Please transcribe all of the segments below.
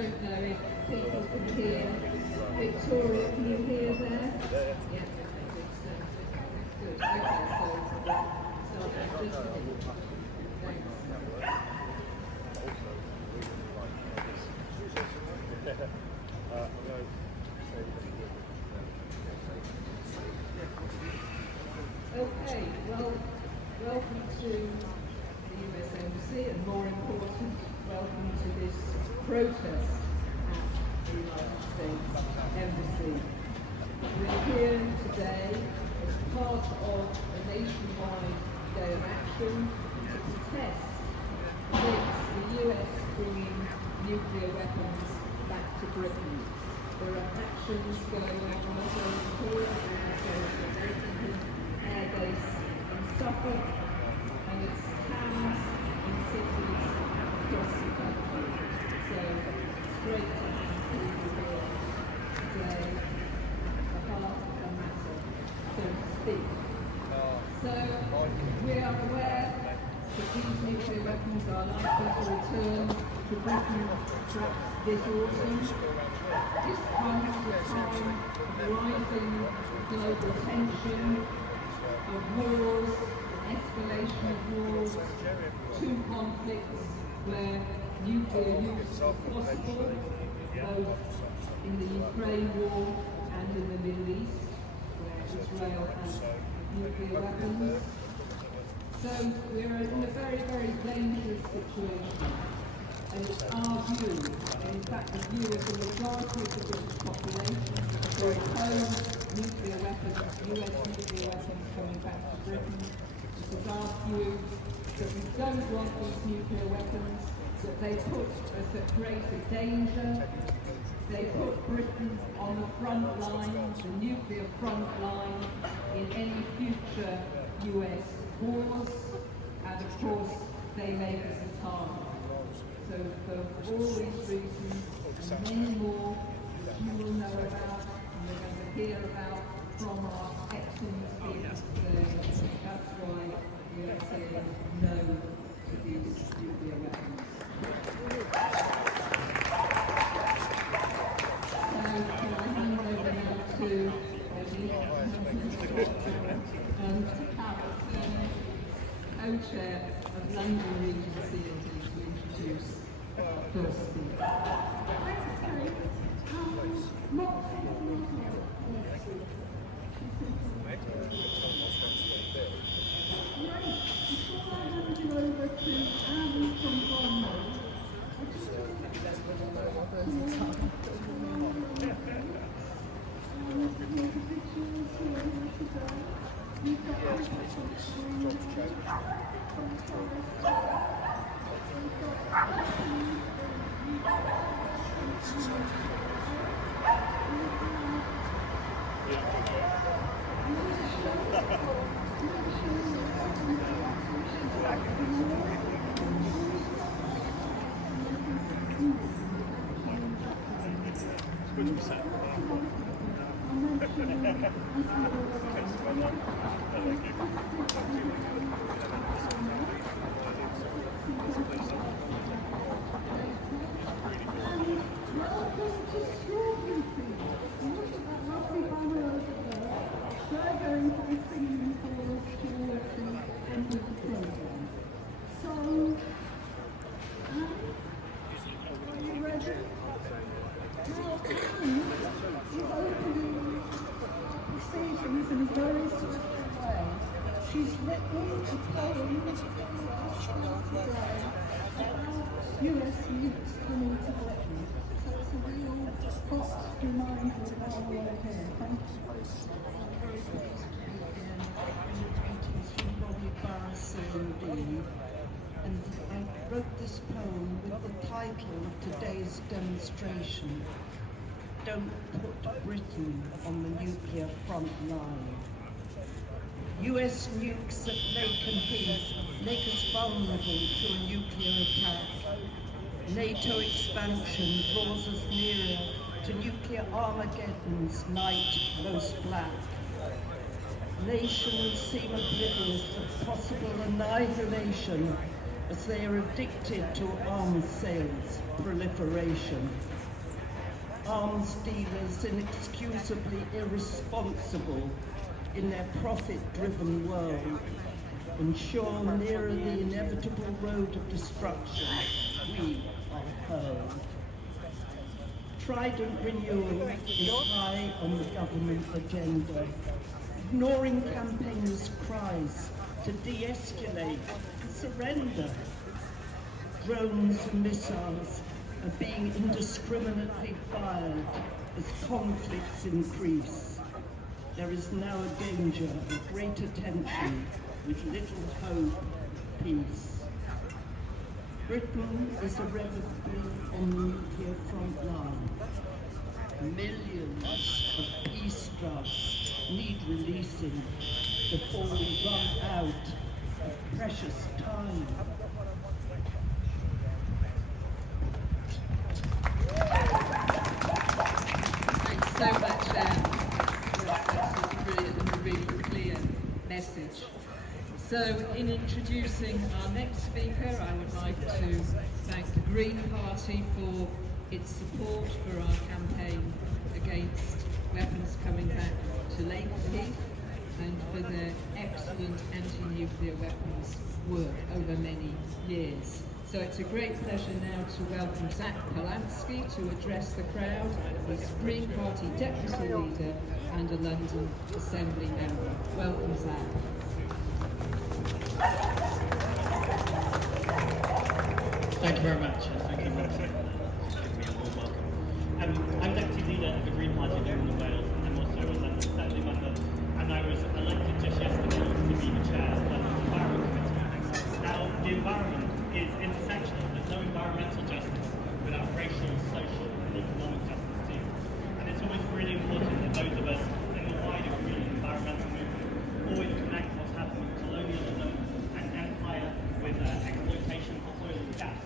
don't know if people can hear. Victoria, can you hear there? Yeah. Good. Okay, so just thanks. Okay, well, welcome to the US Embassy, and more important, welcome to this protest at the United States Embassy. We're here today as part of a nationwide day of action to protest against the US bringing nuclear weapons back to Britain. There are actions going on not only here, but also at Birmingham Air Base in Suffolk, and it's towns and cities across the country. So it's great to have people here today at the heart of the matter, so to speak. So we are aware that these nuclear weapons are likely to return to Britain this autumn. This comes at a time of rising global tension, of wars, escalation of wars, two conflicts where nuclear use is possible, both in the Ukraine war and in the Middle East, where Israel has nuclear weapons. So we're in a very, very dangerous situation. And it's our view, and in fact the view of the majority of the British population, to oppose nuclear weapons, US nuclear weapons coming back to Britain. It is our view that we don't want these nuclear weapons, that they put us at greater danger. They put Britain on the front line, the nuclear front line, in any future US wars, and of course they make us a target. So for all these reasons, and many more that you will know about, and we're going to hear about from our excellent speakers today, that's why we are saying no to these nuclear weapons. So can I hand over now to Carol Turner, co-chair of London Regency, to introduce first speaker. She's written a poem today about US nukes coming to Britain. So it's a real hot reminder of our work here. Thank you. I'm very pleased to be here, and greetings from Robbie Barr, CMB. And I wrote this poem with the title of today's demonstration, Don't Put Britain on the Nuclear Front Line. US nukes at Laken Heath make us vulnerable to a nuclear attack. NATO expansion draws us nearer to nuclear Armageddon's night most black. Nations seem oblivious of possible annihilation as they are addicted to arms sales proliferation. Arms dealers inexcusably irresponsible in their profit-driven world ensure nearer the inevitable road of destruction we are hurled. Trident renewal is high on the government agenda, ignoring campaigners' cries to de-escalate and surrender. Drones and missiles are being indiscriminately fired as conflicts increase. There is now a danger of greater tension with little hope of peace. Britain is irrevocably on the nuclear front line. Millions of peace drugs need releasing before we run out of precious time. Thanks so much, that's a brilliant and a really clear message. So, in introducing our next speaker, I would like to thank the Green Party for its support for our campaign against weapons coming back to Labour Heath and for their excellent anti-nuclear weapons work over many years. So it's a great pleasure now to welcome Zach Polanski to address the crowd. He's Green Party Deputy Leader and a London Assembly member. Welcome, Zach. Thank you very much. Thank you very much. Give me a warm welcome. I'm Deputy Leader of the Green Party here in Wales, and I'm also a London Assembly member, and I was elected just yesterday to be the chair of the Environment Committee. Now, the environment is intersectional. There's no environmental justice without racial, social, and economic justice too. And it's always really important that those of us in the wider green environmental movement always connect what's happening with colonialism and empire with exploitation for oil and gas.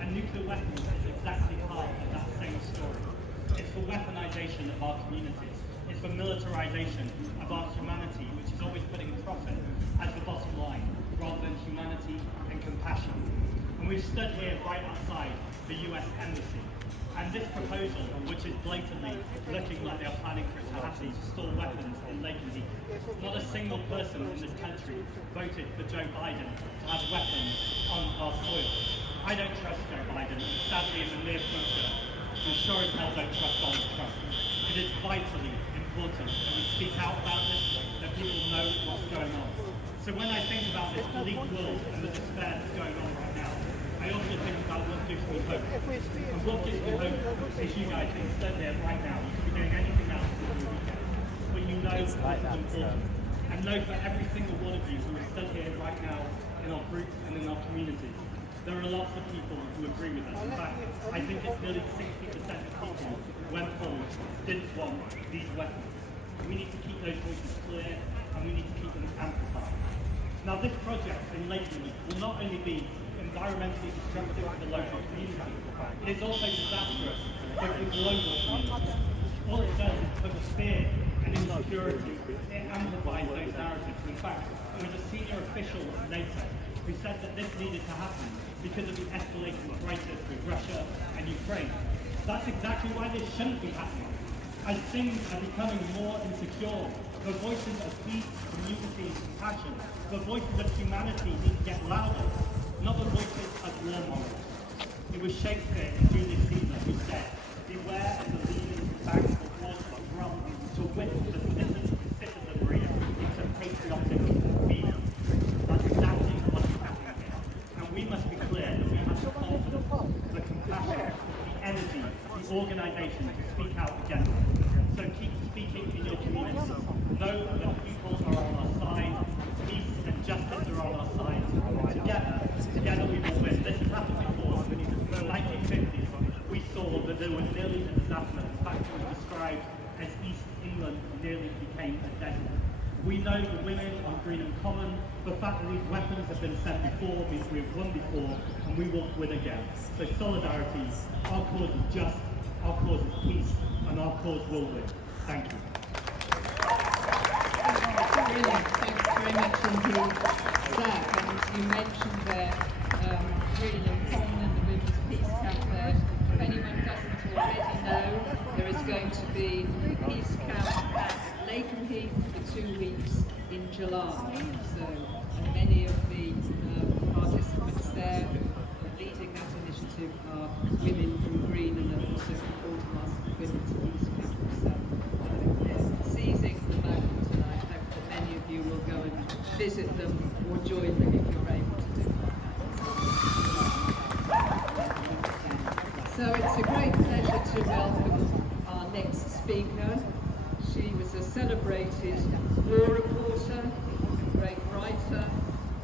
And nuclear weapons is exactly part of that same story. It's for weaponization of our communities. It's for militarization of our humanity, which is always putting profit as the bottom line, rather than humanity and compassion. And we've stood here right outside the US Embassy. And this proposal, which is blatantly looking like they are planning for it to happen, to store weapons in Lakenheath, not a single person in this country voted for Joe Biden to have weapons on our soil. I don't trust Joe Biden, and sadly in the near future, we sure as hell don't trust Donald Trump. It is vitally important that we speak out about this, that people know what's going on. So when I think about this bleak world and the despair that's going on right now, I also think about what gives me hope. And what gives me hope is you guys being stood here right now. You could be doing anything else for the weekend, but you know this is important. And know for every single one of you who is stood here right now in our groups and in our communities, there are lots of people who agree with us. In fact, I think it's nearly 60% of people, when polled, didn't want these weapons. We need to keep those voices clear, and we need to keep them amplified. Now, this project in Lakenheath will not only be environmentally destructive for the local community, it is also disastrous for the global community. All it does is put fear and insecurity. It amplifies those narratives. In fact, there was a senior official of NATO who said that this needed to happen because of the escalating crisis with Russia and Ukraine. That's exactly why this shouldn't be happening. As things are becoming more insecure, the voices of peace, community, and compassion, the voices of humanity need to get louder, not the voices of warmongers. It was Shakespeare and Julius Caesar who said, "Beware of the leaders who bang the horse of drum to whip the citizenry into patriotic obedience." That's exactly what is happening here. And we must be clear that we have the confidence, the compassion, the energy, the organisation to speak out against it. So keep speaking in your communities. Know that people are on our side, peace and justice are on our side. Together we will win. This has happened before. In the 1950s, we saw that there was nearly a disaster. In fact, it was described as East England nearly became a desert. We know the women on Greenham Common. The fact that these weapons have been sent before means we have won before, and we will win again. So solidarity, our cause is just, our cause is peace, and our cause will win. Thank you. Brilliant. Thanks very much indeed, Zach. And you mentioned there Green and Pond and the Women's Peace Cafe. If anyone doesn't already know, there is going to be a peace camp at Lakenheath for 2 weeks in July. So, and many of the participants there who are leading that initiative are women from Green and are also supporting us with Women's Peace Camp. So, seizing the moment, and I hope that many of you will go and visit them or join them if you're able to do that. So it's a great pleasure to welcome our next speaker. She was a celebrated war reporter, a great writer,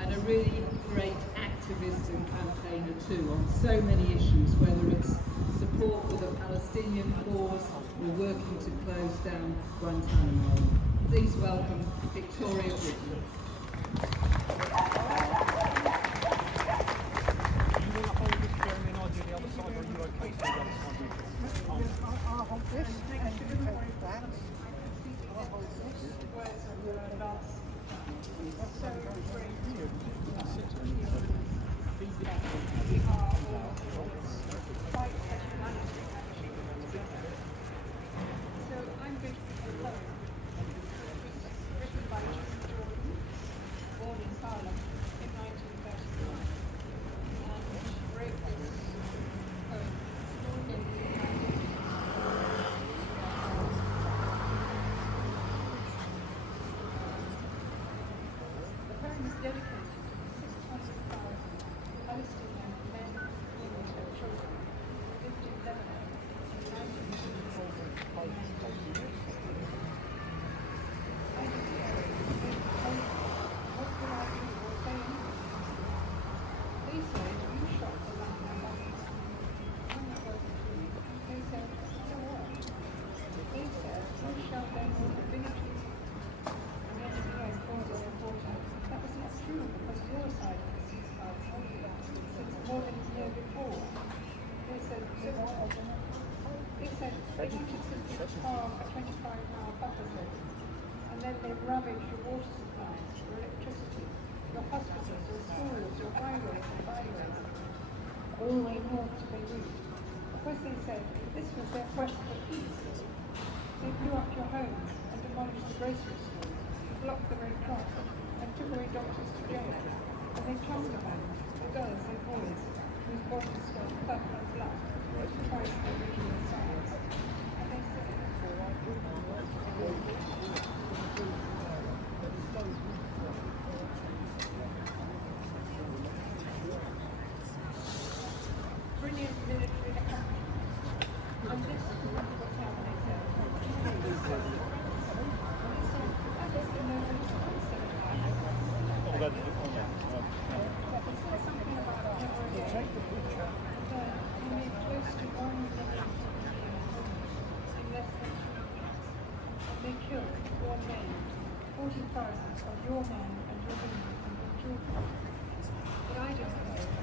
and a really great activist and campaigner too on so many issues, whether it's support for the Palestinian cause or working to close down Guantanamo. Please welcome Victoria Whitney. I'll hold this, and you can hold that. I'll hold this. So I'm going to be alone. It was written by Jim Jordan, born in Harlem in 1939. And she wrote this poem in 1960. The poem is dedicated to 600,000 Palestinian men, women and children who lived in Lebanon in 1964. I declare, what will I do or say anything? They said, you shot the man I loved. I'm not going to do it. They said, so what? They said, what shall then will have been achieved? And then the US called us reporter. That was not true because your side of the ceasefire told it since more than a year before. They said, so what? They said they wanted to carve a 25-mile buffer zone, and then they ravaged your water supplies, your electricity, your hospitals, your schools, your highways and byways, all the way north to Beirut. Because they said this was their quest for peace. They blew up your homes and demolished the grocery stores, blocked the Red Cross, and took away doctors to jail. And they cluster bombed the girls and boys whose bodies smelled blood and blood, twice their original size. And they said, brilliant military accomplishment. And this is what they said. They said, that is the noblest concept I have. But there's still something about never again. You made close to 1 million in less than 3 weeks. And they killed your men, 40,000 of your men and your women and your children. But I don't know.